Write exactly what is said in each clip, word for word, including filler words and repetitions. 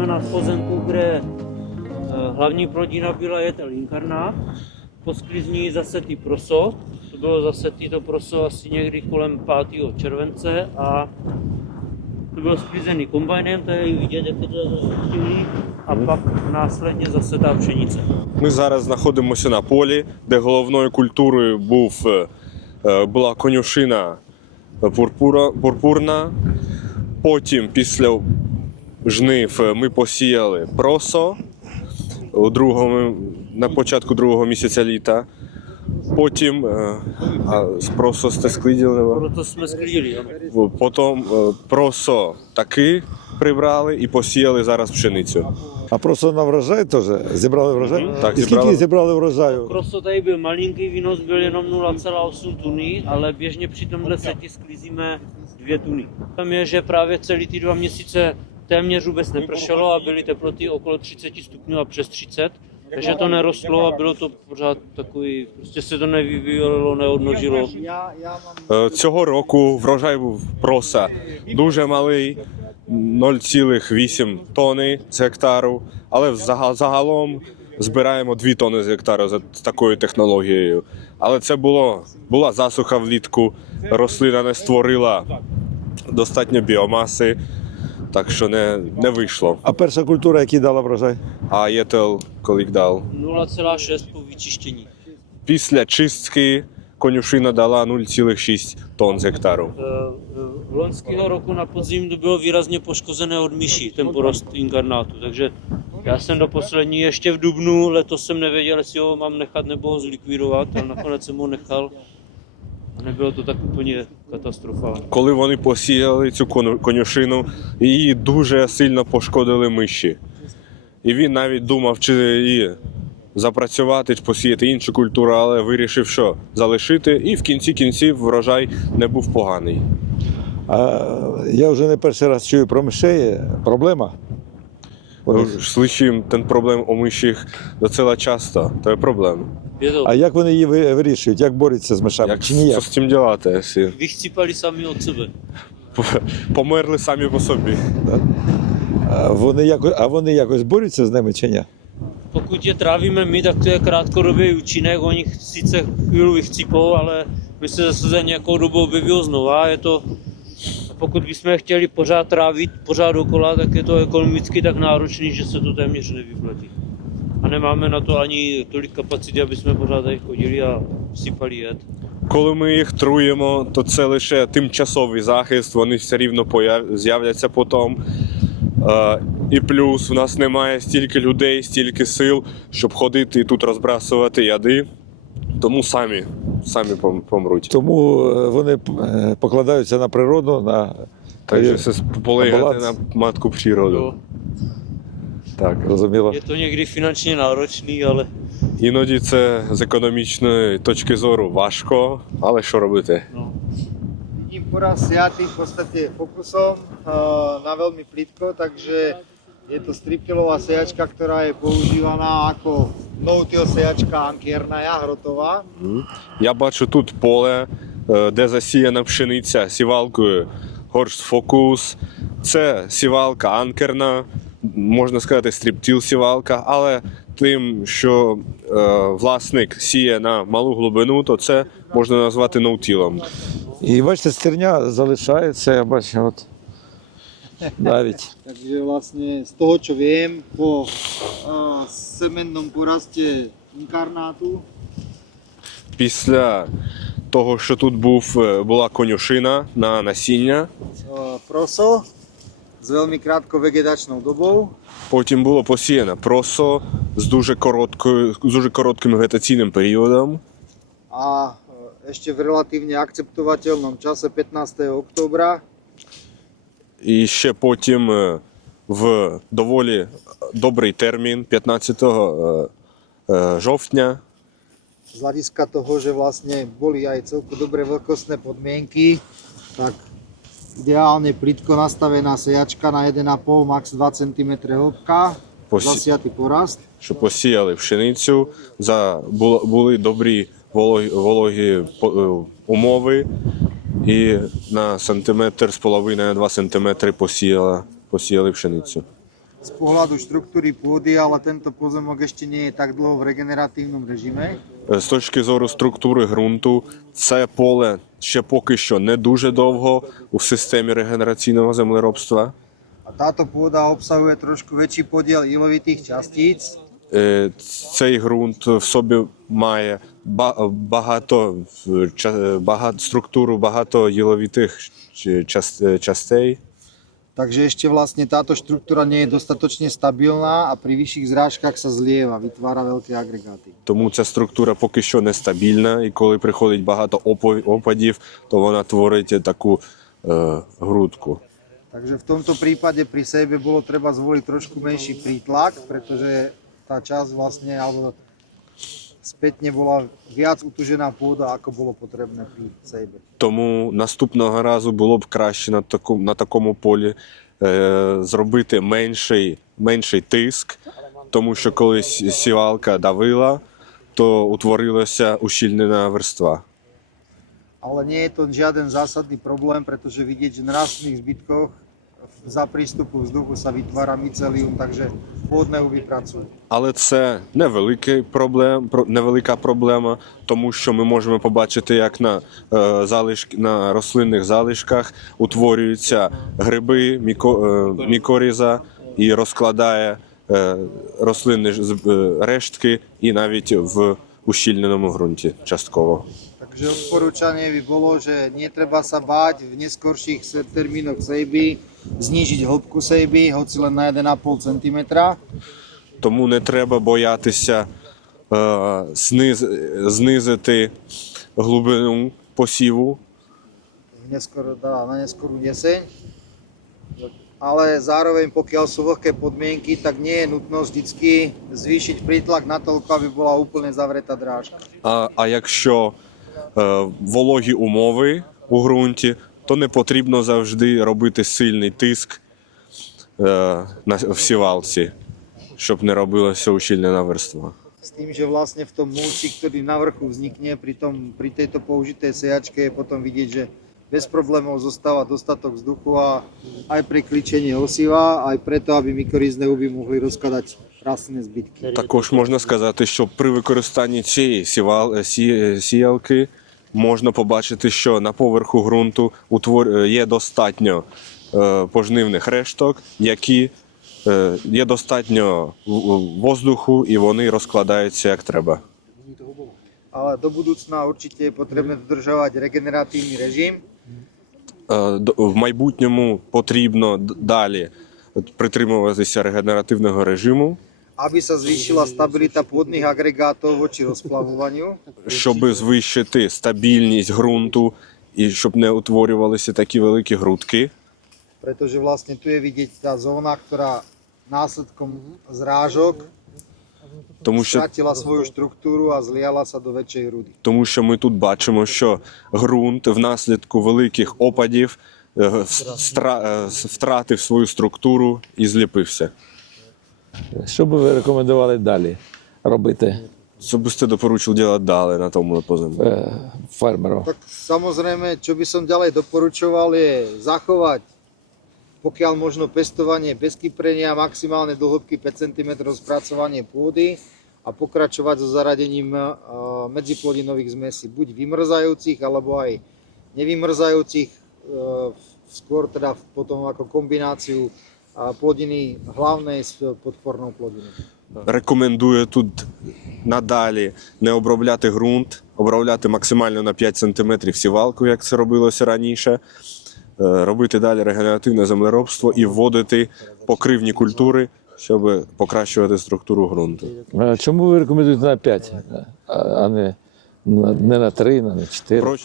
na pozemku, kde hlavní plodina byla je ten inkarnát. Po sklizní zase ty proso. To bylo zase tyto proso asi někdy kolem pátého července a to bylo sklizený kombajnem, to je vidět, jak to zastihli, a pak následně зase та пшениця. Ми зараз знаходимося на полі, де головною культурою був, була конюшина пурпура, пурпурна. Потім після жнив ми посіяли просо у другому, на початку другого місяця літа. Потім з просо сте склиділи. Proto jsme sklidili, ano. Потім просо таки прибрали і посіяли зараз пшеницю. А просто на врожай теж? Зібрали врожай? Мгм, так, І скільки зібрали. зібрали врожаю? Proso tady byl malinký, výnos byl jenom nula celá osm tuny, ale běžně při tomhle seti sklízíme dvě tuny. Tam je, že právě celý ty dva měsíce téměř vůbec nepršelo a byly teploty okolo třicet stupňů a přes třicet. Takže to nerostlo a bylo to pořád takový, prostě se to nevyvíjelo, neodnožilo. Цього року врожай був проса дуже малий, нуль цілих вісім тони з гектару, але взага- загалом збираємо дві тони з гектару за такою технологією. Але це було, була засуха влітку, рослина не створила достатньо біомаси, так що не, не вийшло. А перша культура, який дала врожай? А єтел колік дав. nula celá šest po vyčištění. Після чистки конюшина дала нуль цілих шість тонн з гектару. Eh, eh, Loňského roku na podzim to bylo výrazně poškozené od myší, ten porost inkarnátu, takže já jsem do poslední ještě v dubnu, letos jsem nevěděl, jestli ho mám nechat nebo ho zlikvidovat, ale nakonec jsem ho nechal a nebylo to tak úplně katastrofální. Коли вони посіяли цю кону- конюшину, її дуже сильно пошкодили миші. І він навіть думав, чи її запрацювати, чи посіяти іншу культуру, але вирішив, що залишити, і в кінці кінців врожай не був поганий. А, я вже не перший раз чую про мишей. Проблема? Вони- Слышим ten problém o myších docela často, to je problém. Je to, А як вони її ви- вирішують? Як борються з мишами? Jak, Чи ніяк? co s tím děláte? Jestli vychcípali sami od sebe. pomерли самі по собі. А вони, якось, а вони якось борються з ними чи ні? Pokud je trávíme my, tak to je krátkodobý účinek, oni sice chvíli vychcípou, ale my se zase za nějakou dobu objeví znova. Je to, pokud bychom je chtěli pořád trávit, pořád dokola, tak je to ekonomicky tak náročný, že se to téměř nevyplatí. A nemáme na to ani tolik kapacity, aby jsme pořád tady chodili a sypali jed. Коли ми їх труємо, то це лише тимчасовий захист, вони все рівно появ- з'являться потім. Е, І плюс в нас немає стільки людей, стільки сил, щоб ходити і тут розбрасувати яди. Тому самі, самі пом- помруть. Тому е, вони е, покладаються на природу, на Takže se polejete balans. na matku přírodu. Jo, Так. Зрозуміло. je to někdy finančně náročný, ale Іноді це з економічної точки зору важко, ale що робити? no, Vidím poraz sejatý v podstate fokusom eh, na veľmi plitko, takže je to striptilová sejačka, ktorá je používaná ako no-till sejačka ankierna jahrotová. Я бачу тут поле, е, де засіяна пшениця сівалкою Horst Focus. Це сівалка анкерна, можна сказати, стріптіл сівалка, але тим, що е, власник сіє на малу глибину, то це можна назвати ноутілом. І бачите, стерня залишається, я бачу, от навіть. Takže vlastne z toho, čo viem, po eh, semennom poraste inkarnátu Після того, що тут був, е, була конюшина на насіння, eh, proso s veľmi krátkou vegetačnou dobou. потім було посіяно просо з дуже короткою, з дуже коротким вегетаційним періодом. A eh, ešte v relatívne akceptovateľnom čase pätnásteho októbra І ще потім е, в доволі добрий термін, п'ятнадцятого е, е, жовтня, z hľadiska toho, že vlastne boli aj celku dobré vlhkostné podmienky, tak ideálne plitko nastavená sejačka na jeden a pol max dva centimetre hĺbka, Posí- zasiatý porast. що посіяли пшеницю, за, бу- були добрі вологі, вологі по- е, умови, і на сантиметр з половиною, два сантиметри посіяли, посіяли пшеницю. z pohľadu štruktúry pôdy, ale tento pozemok ešte nie je tak dlho v regeneratívnom režime. З точки зору структури ґрунту, це поле ще поки що не дуже довго у системі регенераційного землеробства. A táto pôda obsahuje trošku väčší podiel ilovitých častíc, Е, Цей ґрунт в собі має ба- багато, в- ча- багато структуру багато їловітих ч- час- частей. takže ešte vlastne táto štruktúra nie je dostatočne stabilná a pri vyšších zrážkach sa zlieva, vytvára veľké agregáty. Тому ця структура поки що нестабільна, і коли приходить багато опо- опадів, то вона творить таку е, грудку. Takže v tomto prípade pri sebe bolo treba zvoliť trošku menší prítlak, pretože tá časť vlastne, alebo spätne bola viac utužená pôda, ako bolo potrebné pri sebe. Тому наступного разу було б краще на такому, на такому полі е, зробити менший, менший тиск, тому що коли сі- сівалка давила, то утворилася ущільнена верства. Ale nie je to žiaden zásadný problém, pretože vidieť, že na rastlinných zbytkoch za prístupu vzduchu sa vytvára mycelium, takže pôdne huby pracujú. Але це невеликий проблем, про- невелика проблема, тому що ми можемо побачити, як на, е, залишки, на рослинних залишках утворюються гриби, міко, е, мікоріза і розкладає е, рослинні ж- з- е, рештки і навіть в ущільненому ґрунті частково. Takže odporúčanie by bolo, že netreba sa báť v neskorších se- termínoch sejby znížiť hĺbku sejby, hoci len na jeden a pol centimetra. Тому не треба боятися е, зниз, знизити глибину посіву. Neskoro, teda na neskorú jeseň. Ale zároveň, pokiaľ sú vlhké podmienky, tak nie je nutno vždycky zvýšiť prítlak natoľko, aby bola úplne zavretá drážka. А, а якщо е, вологі умови у ґрунті, то не потрібно завжди робити сильний тиск е, на, в сівалці, щоб не робилася ущільнена верства. S tým, že vlastne v tom mulči, ktorý na vrchu vznikne pri, tom, pri tejto použitej sejačke, je potom vidieť, že bez problémov zostáva dostatok vzduchu a aj pri kličení osiva, aj preto, aby mykorizné huby mohli rozkladať rastlinné zbytky. Також можна сказати, що при використанні цієї сівал, сі, сіялки можна побачити, що на поверху ґрунту утвор, є достатньо е, пожнивних решток, які е, є достатньо в- воздуху і вони розкладаються як треба. Ale do budúcna určite je potrebné dodržovať regeneratívny režim, Е, д- В майбутньому потрібно д- далі притримуватися регенеративного режиму, aby sa zvýšila stabilita pôdnych agregátov voči rozplavovaniu, щоб звищити стабільність ґрунту і щоб не утворювалися такі великі грудки. pretože vlastne tu je vidieť tá zóna, ktorá následkom zrážok Тому що, stratila svoju štruktúru a zliala sa do väčšej hrudy. тому що ми тут бачимо, що ґрунт внаслідку великих опадів е, встра- е, втратив свою структуру і зліпився. Що би ви рекомендували далі робити Що би ти допоручив робити далі на тому поземку? е, фермеру? Tak samozrejme, čo by som ďalej doporučoval je zachovať pokiaľ možno pestovanie bez kyprenia, maximálne do hĺbky päť centimetrov spracovanie pôdy a pokračovať so zaradením eh, medziplodinových zmesí, buď vymrzajúcich, alebo aj nevymrzajúcich, eh, skôr teda potom ako kombináciu eh, plodiny hlavnej s podpornou plodinou. Рекомендую тут надалі не обробляти ґрунт, обробляти максимально на п'ять сантиметрів сівалку, як це робилося раніше, е, робити далі регенеративне землеробство і вводити покривні культури, щоб покращувати структуру ґрунту. Е, Чому ви рекомендуєте на п'ять, а- а не на, не на три, не на чотири? Проч...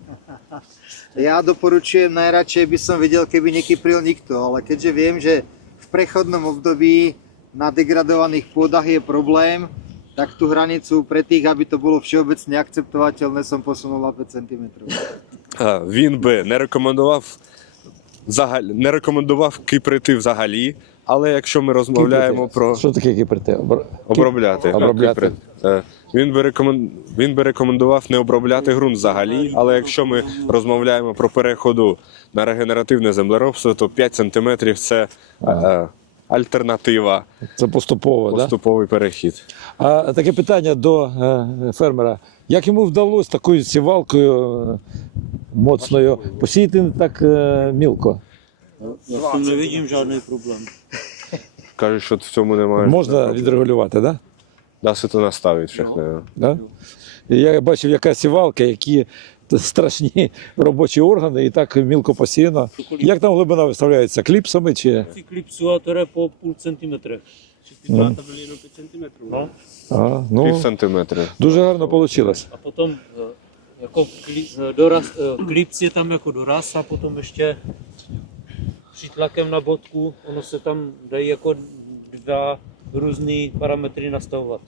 Ja doporučujem, najradšej by som videl, keby nekypril nikto, ale keďže viem, že v prechodnom období na degradovaných pôdach je problém, tak tú hranicu pre tých, aby to bolo všeobecne akceptovateľné, som posunul na päť centimetrov. Е, Він би не рекомендував взагалі, не рекомендував киприти взагалі, але якщо ми розмовляємо про Що таке киприти? Обр- обробляти, Обробляти. киприт, е, він би рекомен... він би рекомендував не обробляти ґрунт взагалі, але якщо ми розмовляємо про переходу на регенеративне землеробство, то п'ять сантиметрів це е, альтернатива, Це поступово, так? Да? поступовий перехід. А таке питання до е, фермера. Як йому вдалося такою сівалкою е, моцною посіяти так е, мілко? Já v tom nevidím žádný problém. Кажуть, що в цьому немає. Можна відрегулювати, так? Да? Да, се то наставить všechno. Да? І я бачив, яка сівалка, які страшні робочі органи, і так мілко посіяно. Як там глибина виставляється? Кліпсами чи? Ty klipsu a to jde po půl centimetře. Ty dráta byly jenom pět centimetrů. No. А, Пів ну, сантиметри. дуже гарно вийшло. A potom eh, jako kli- eh, doraz, eh, klips je tam jako doraz a potom ještě přítlakem na bodku, ono se tam dají jako dva různé parametry nastavovat.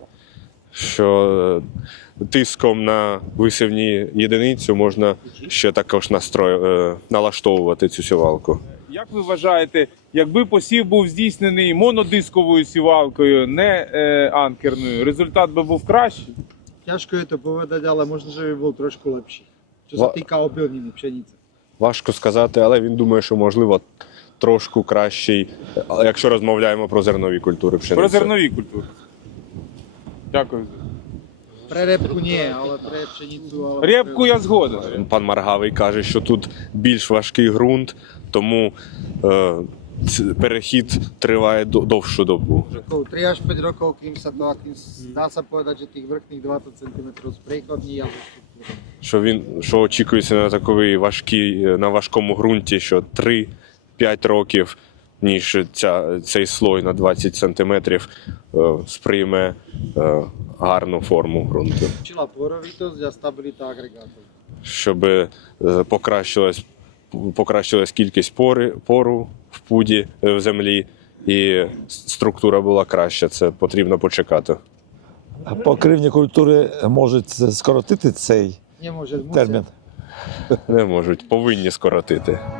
Що е, тиском на висівні єдиницю можна ще також настрою, е, налаштовувати цю сівалку. Як ви вважаєте, якби посів був здійснений монодисковою сівалкою, не е, анкерною, результат би був кращий? Ťažko je to povedať, ale možno, že by bol trošku lepší. Čo Va- sa týka obilniny, pšenice. Важко сказати, але він думає, що можливо трошку кращий, е, якщо розмовляємо про зернові культури пшениці. Про зернові культури. Дякую. Pre repku nie, ale pre pšenicu... Ale Репку я згоден. Пан Маргавий каже, що тут більш важкий ґрунт, тому е, ц- перехід триває до- довшу добу. Rokov, tri až päť rokov, kým sa to, kým dá sa povedať, že tých vrchných dvadsať centimetrov spriechodní a Що він що очікується на такий важкий, на важкому ґрунті, що три-п'ять років, ніж ця, цей слой на двадцять сантиметрів е, сприйме е, гарну форму ґрунту, Čila porovitosť a stabilita agregátov. щоб е, покращилась, покращилась кількість пори, пору в пуді е, в землі і структура була краща. Це потрібно почекати. А покривні культури можуть скоротити цей Nemôže, musia. термін. Не можуть, повинні скоротити.